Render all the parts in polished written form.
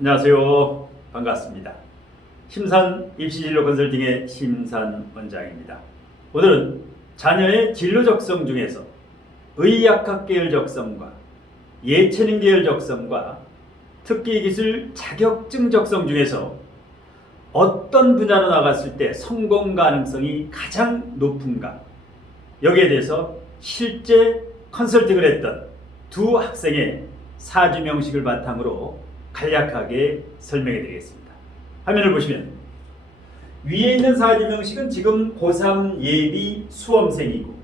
안녕하세요. 반갑습니다. 심산 입시진로 컨설팅의 심산 원장입니다. 오늘은 자녀의 진로 적성 중에서 의학학 계열 적성과 예체능 계열 적성과 특기기술 자격증 적성 중에서 어떤 분야로 나갔을 때 성공 가능성이 가장 높은가, 여기에 대해서 실제 컨설팅을 했던 두 학생의 사주 명식을 바탕으로 간략하게 설명해 드리겠습니다. 화면을 보시면 위에 있는 사주 명식은 지금 고3 예비 수험생이고,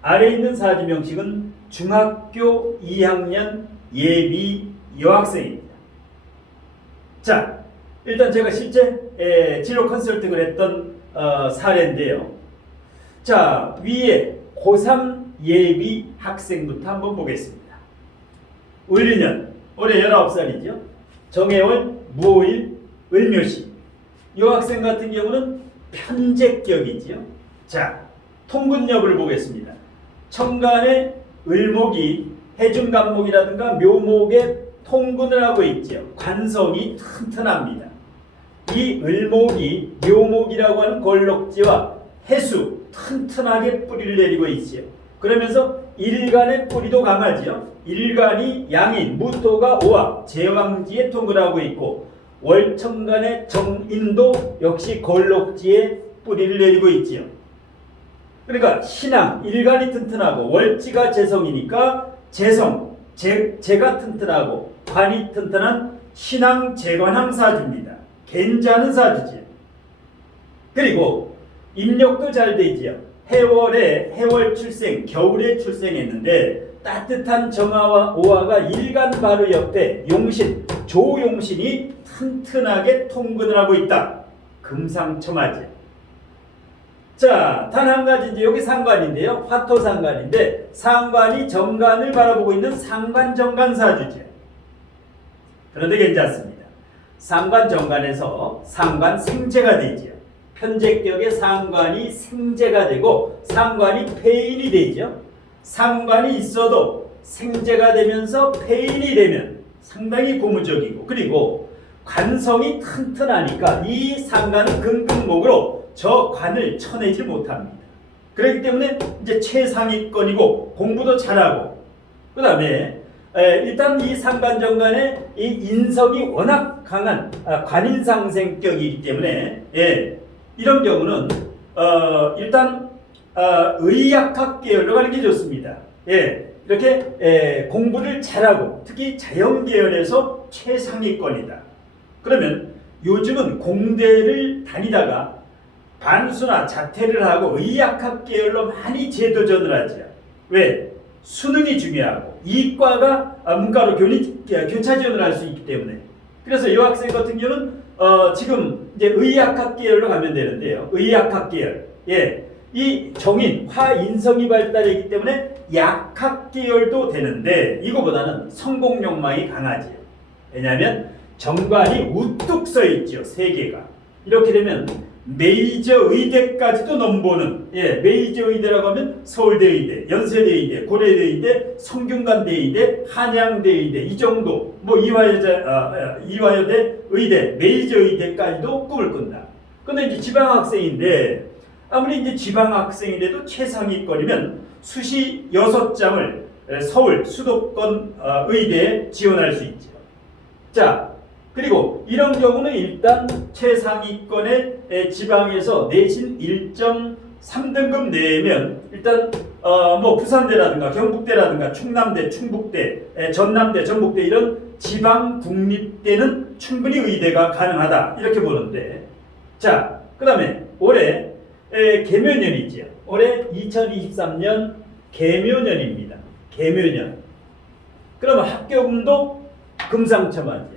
아래에 있는 사주 명식은 중학교 2학년 예비 여학생입니다. 자, 일단 제가 실제 진로 컨설팅을 했던 사례인데요. 자, 위에 고3 예비 학생부터 한번 보겠습니다. 을유년, 올해 19살이죠. 정해월, 무오일, 을묘시. 이 학생 같은 경우는 편제격이죠. 자, 통근 여부를 보겠습니다. 천간에 을목이 해중간목이라든가 묘목에 통근을 하고 있죠. 관성이 튼튼합니다. 이 을목이 묘목이라고 하는 걸럭지와 해수 튼튼하게 뿌리를 내리고 있지요. 그러면서 일간의 뿌리도 강하지요. 일간이 양인, 무토가 오화, 제왕지에 통근하고 있고, 월천간의 정인도 역시 걸럭지에 뿌리를 내리고 있지요. 그러니까 신앙, 일간이 튼튼하고 월지가 재성이니까 재성, 재가 튼튼하고 관이 튼튼한 신앙 재관항 사주입니다. 괜찮은 사주지요. 그리고 입력도 잘 되지요. 해월에 해월 출생, 겨울에 출생했는데 따뜻한 정화와 오화가 일간 바로 옆에 용신, 조용신이 튼튼하게 통근을 하고 있다. 금상첨화지. 자, 단 한 가지, 이제 여기 상관인데요. 화토상관인데 상관이 정관을 바라보고 있는 상관정관 사주죠. 그런데 괜찮습니다. 상관정관에서 상관 생재가 되지요. 편제격의 상관이 생재가 되고 상관이 폐인이 되죠. 상관이 있어도 생재가 되면서 폐인이 되면 상당히 고무적이고, 그리고 관성이 튼튼하니까 이 상관은 금극목으로 저 관을 쳐내지 못합니다. 그렇기 때문에 이제 최상위권이고 공부도 잘하고, 그 다음에 일단 이 상관정관의 이 인성이 워낙 강한 관인상생격이기 때문에 이런 경우는 일단 의학학 계열로 가는 게 좋습니다. 이렇게 공부를 잘하고 특히 자연 계열에서 최상위권이다. 그러면 요즘은 공대를 다니다가 반수나 자퇴를 하고 의학학 계열로 많이 재도전을 하죠. 왜? 수능이 중요하고 이과가 문과로 교차 지원을 할 수 있기 때문에. 그래서 이 학생 같은 경우는 지금 이제 의학학 계열로 가면 되는데요. 의학학 계열. 이 정인, 화인성이 발달했기 때문에 약학 계열도 되는데 이거보다는 성공 욕망이 강하지요. 왜냐하면 정관이 우뚝 서 있죠. 세 개가. 이렇게 되면 메이저 의대까지도 넘보는, 메이저 의대라고 하면 서울대 의대, 연세대 의대, 고려대 의대, 성균관대 의대, 한양대 의대, 이 정도, 뭐 이화여대 의대, 메이저 의대까지도 꿈을 꾼다. 근데 이제 지방학생인데 아무리 이제 지방학생이라도 최상위권이면 수시 6장을 서울 수도권 의대에 지원할 수 있죠. 자, 그리고 이런 경우는 일단 최상위권의 지방에서 내신 1.3등급 내면 일단 뭐 부산대라든가 경북대라든가 충남대, 충북대, 전남대, 전북대 이런 지방 국립대는 충분히 의대가 가능하다 이렇게 보는데, 자, 그 다음에 올해 개묘년이지요. 올해 2023년 개묘년입니다. 개묘년. 그러면 학교금도 금상첨화죠.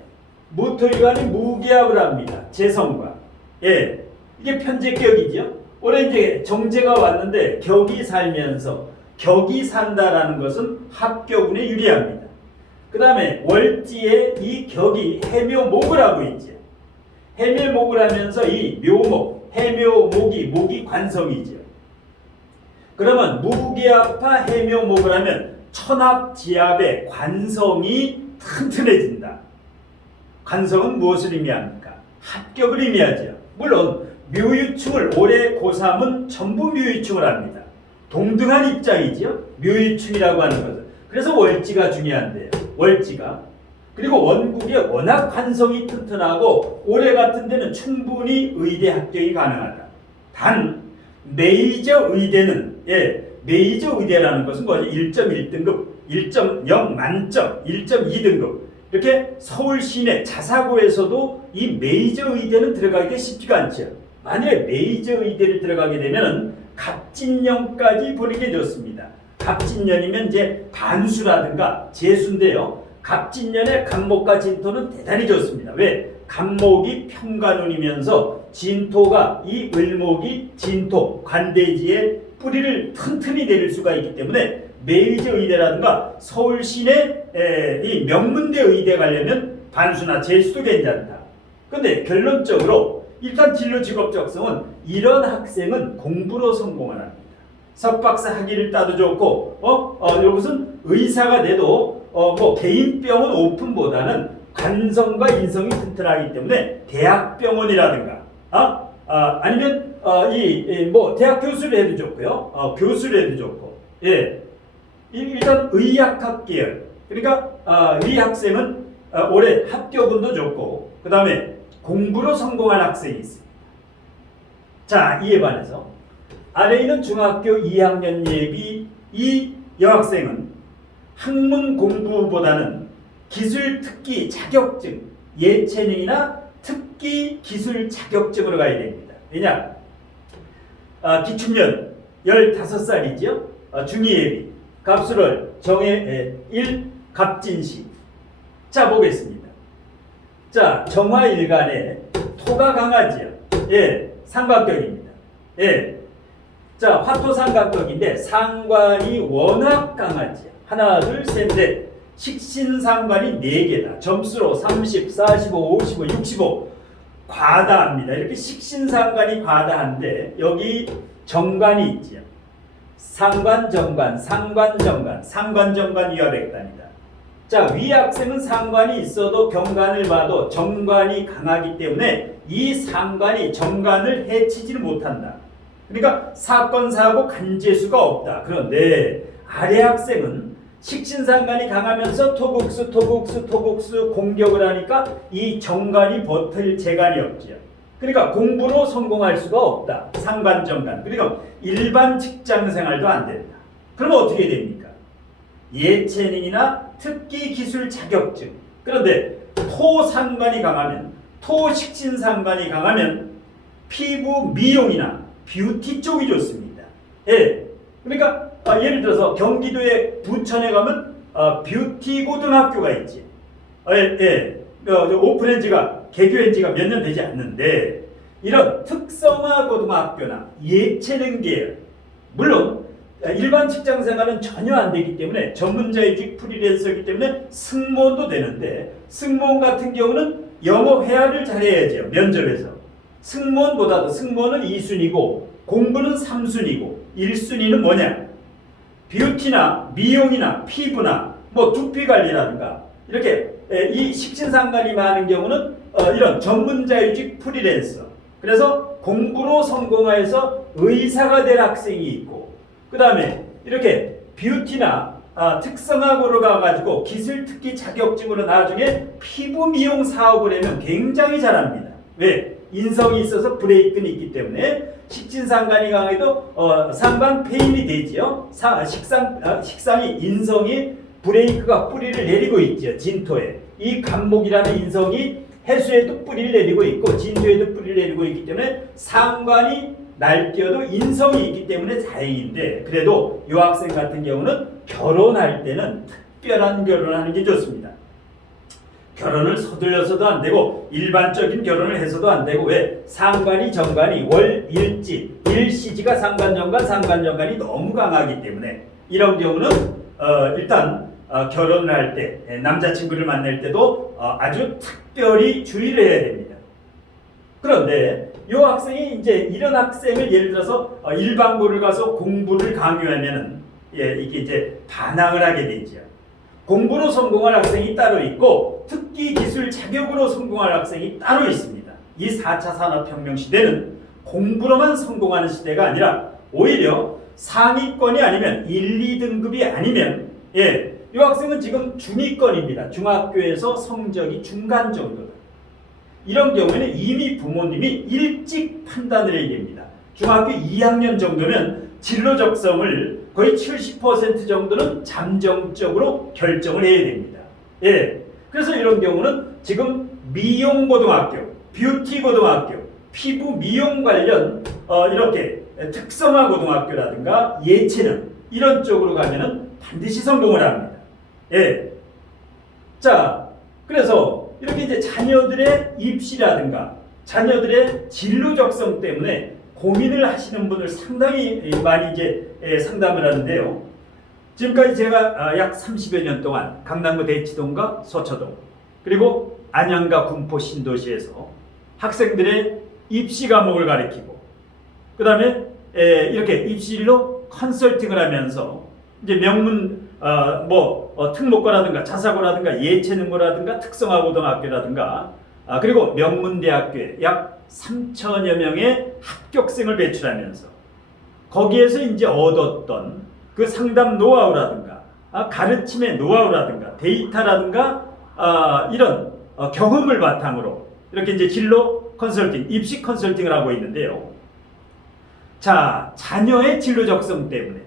무토일간이 무기합을 합니다. 재성과. 이게 편제격이죠. 올해 이제 정제가 왔는데 격이 살면서 격이 산다라는 것은 합격운에 유리합니다. 그 다음에 월지에 이 격이 해묘목을 하고 있죠. 해묘목을 하면서 이 묘목, 해묘목이 목이 관성이죠. 그러면 무기합화 해묘목을 하면 천합지합의 관성이 튼튼해진다. 관성은 무엇을 의미합니까? 합격을 의미하죠. 물론 묘유충을 올해 고3은 전부 묘유충을 합니다. 동등한 입장이죠. 묘유충이라고 하는 것은. 그래서 월지가 중요한데요. 월지가. 그리고 원국이 워낙 관성이 튼튼하고 올해 같은 데는 충분히 의대 합격이 가능하다. 단 메이저 의대는 메이저 의대라는 것은 뭐죠? 1.1등급, 1.0 만점, 1.2등급 이렇게 서울 시내 자사고에서도 이 메이저 의대는 들어가기가 쉽지가 않죠. 만약에 메이저 의대를 들어가게 되면 갑진년까지 보는 게 좋습니다. 갑진년이면 이제 반수라든가 재수인데요. 갑진년의 간목과 진토는 대단히 좋습니다. 왜? 간목이 평간운이면서 진토가 이 을목이 진토 관대지에 뿌리를 튼튼히 내릴 수가 있기 때문에 메이저 의대라든가 서울 시내 이 명문대 의대 가려면 반수나 재수도 괜찮다. 근데 결론적으로 일단 진로 직업 적성은 이런 학생은 공부로 성공을 합니다. 석박사 학위를 따도 좋고 이것은 의사가 돼도 뭐 개인병원 오픈보다는 관성과 인성이 튼튼하기 때문에 대학병원이라든가 아니면 뭐 대학 교수를 해도 좋고요. 교수를 해도 좋고 일단 의학학 계열 그러니까 이 학생은 올해 합격운도 좋고 그 다음에 공부로 성공한 학생이 있습니다. 자, 이에 반해서 아래 있는 중학교 2학년 예비 이 여학생은 학문 공부보다는 기술 특기 자격증, 예체능이나 특기 기술 자격증으로 가야 됩니다. 왜냐? 기춘년 15살이죠. 중2 예비 갑술월 정해 1 갑진시. 자, 보겠습니다. 자, 정화일간에 토가 강하지요. 삼각격입니다. 자, 화토 삼각격인데 상관이 워낙 강하지요. 하나, 둘, 셋, 넷. 식신상관이 4개다. 점수로 30, 45, 55, 65. 과다합니다. 이렇게 식신상관이 과다한데 여기 정관이 있지요. 상관, 정관, 상관, 정관, 상관, 정관 위화백단이다. 자, 위 학생은 상관이 있어도 경관을 봐도 정관이 강하기 때문에 이 상관이 정관을 해치지를 못한다. 그러니까 사건, 사고, 간재수가 없다. 그런데 아래 학생은 식신상관이 강하면서 토국수 공격을 하니까 이 정관이 버틸 재간이 없지요. 그러니까 공부로 성공할 수가 없다. 상관, 정관. 그러니까 일반 직장 생활도 안 된다. 그러면 어떻게 됩니까? 예체능이나 특기 기술 자격증. 그런데 토상관이 강하면 토식신상관이 강하면 피부 미용이나 뷰티 쪽이 좋습니다. 그러니까 예를 들어서 경기도의 부천에 가면 뷰티 고등학교가 있지. 오픈한 지가 개교한 지가 몇 년 되지 않는데 이런 특성화 고등학교나 예체능 계열 물론 일반 직장 생활은 전혀 안 되기 때문에 전문자의직 프리랜서이기 때문에 승무원도 되는데 승무원 같은 경우는 영어 회화를 잘해야죠. 면접에서. 승무원보다도 승무원은 2순위고 공부는 3순위고 1순위는 뭐냐? 뷰티나 미용이나 피부나 뭐 두피 관리라든가 이렇게 이 식신상관이 많은 경우는 이런 전문자의직 프리랜서. 그래서 공부로 성공해서 의사가 될 학생이 있고 그 다음에 이렇게 뷰티나 특성학으로 가가지고 기술특기 자격증으로 나중에 피부 미용 사업을 하면 굉장히 잘합니다. 왜? 인성이 있어서 브레이크는 있기 때문에 식신상관이 강해도 상관 폐인이 되지요. 식상이 인성이 브레이크가 뿌리를 내리고 있죠. 진토에. 이 간목이라는 인성이 해수에도 뿌리를 내리고 있고 진토에도 뿌리를 내리고 있기 때문에 상관이 날뛰어도 인성이 있기 때문에 다행인데 그래도 이 학생 같은 경우는 결혼할 때는 특별한 결혼을 하는 게 좋습니다. 결혼을 서둘러서도 안 되고 일반적인 결혼을 해서도 안 되고 왜? 상관이 정관이 월 일지 일시지가 상관정관 상관정관이 너무 강하기 때문에 이런 경우는 일단 결혼을 할 때 남자친구를 만날 때도 아주 특별히 주의를 해야 됩니다. 그런데 이 학생이 이제 이런 학생을 예를 들어서 일반고를 가서 공부를 강요하면은 이게 이제 반항을 하게 되죠. 공부로 성공한 학생이 따로 있고 특기 기술 자격으로 성공할 학생이 따로 있습니다. 이 4차 산업혁명 시대는 공부로만 성공하는 시대가 아니라 오히려 상위권이 아니면 1, 2등급이 아니면 이 학생은 지금 중위권입니다. 중학교에서 성적이 중간 정도다. 이런 경우에는 이미 부모님이 일찍 판단을 해야 됩니다. 중학교 2학년 정도면 진로 적성을 거의 70% 정도는 잠정적으로 결정을 해야 됩니다. 그래서 이런 경우는 지금 미용고등학교, 뷰티고등학교, 피부 미용 관련 이렇게 특성화 고등학교라든가 예체능 이런 쪽으로 가면은 반드시 성공을 합니다. 자, 그래서 이렇게 이제 자녀들의 입시라든가 자녀들의 진로 적성 때문에 고민을 하시는 분을 상당히 많이 이제 상담을 하는데요. 지금까지 제가 약 30여 년 동안 강남구 대치동과 서초동 그리고 안양과 군포 신도시에서 학생들의 입시 과목을 가르치고 그 다음에 이렇게 입시로 컨설팅을 하면서 이제 명문 특목고라든가 자사고라든가 예체능고라든가 특성화고등학교라든가 그리고 명문대학교에 약 3천여 명의 합격생을 배출하면서 거기에서 이제 얻었던 그 상담 노하우라든가 가르침의 노하우라든가 데이터라든가 이런 경험을 바탕으로 이렇게 이제 진로 컨설팅, 입시 컨설팅을 하고 있는데요. 자, 자녀의 진로 적성 때문에,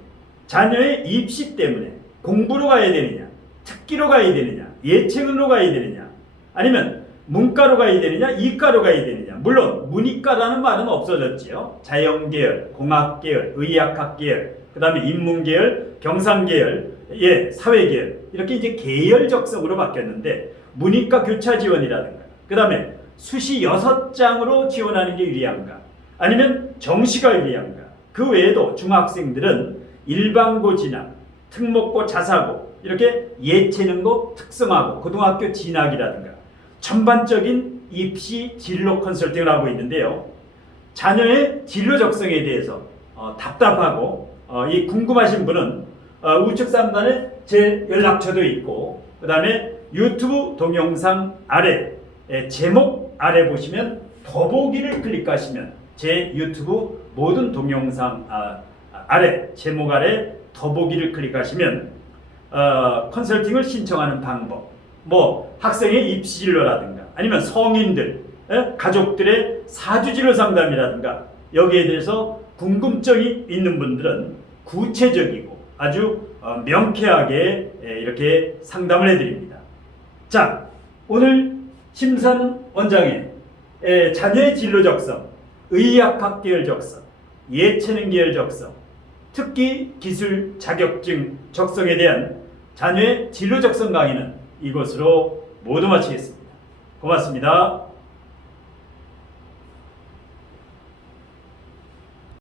자녀의 입시 때문에 공부로 가야 되느냐, 특기로 가야 되느냐, 예체능으로 가야 되느냐, 아니면 문과로 가야 되느냐, 이과로 가야 되느냐. 물론 문이과라는 말은 없어졌지요. 자연계열, 공학계열, 의학학계열, 그 다음에 인문계열, 경상계열, 사회계열 이렇게 이제 계열 적성으로 바뀌었는데 문이과 교차 지원이라든가 그 다음에 수시 6장으로 지원하는 게 유리한가 아니면 정시가 유리한가. 그 외에도 중학생들은 일반고 진학, 특목고 자사고 이렇게 예체능고 특성화고 고등학교 진학이라든가 전반적인 입시 진로 컨설팅을 하고 있는데요. 자녀의 진로 적성에 대해서 답답하고 이 궁금하신 분은 우측 상단에 제 연락처도 있고 그 다음에 유튜브 동영상 아래 제목 아래 보시면 더보기를 클릭하시면 제 유튜브 모든 동영상 아래 제목 아래 더보기를 클릭하시면 컨설팅을 신청하는 방법 학생의 입시 진로라든가 아니면 성인들 가족들의 사주진로 상담이라든가 여기에 대해서 궁금증이 있는 분들은 구체적이고 아주 명쾌하게 이렇게 상담을 해드립니다. 자, 오늘 심산 원장의 자녀의 진로 적성, 의학학 계열 적성, 예체능 계열 적성, 특기 기술 자격증 적성에 대한 자녀의 진로 적성 강의는 이것으로 모두 마치겠습니다. 고맙습니다.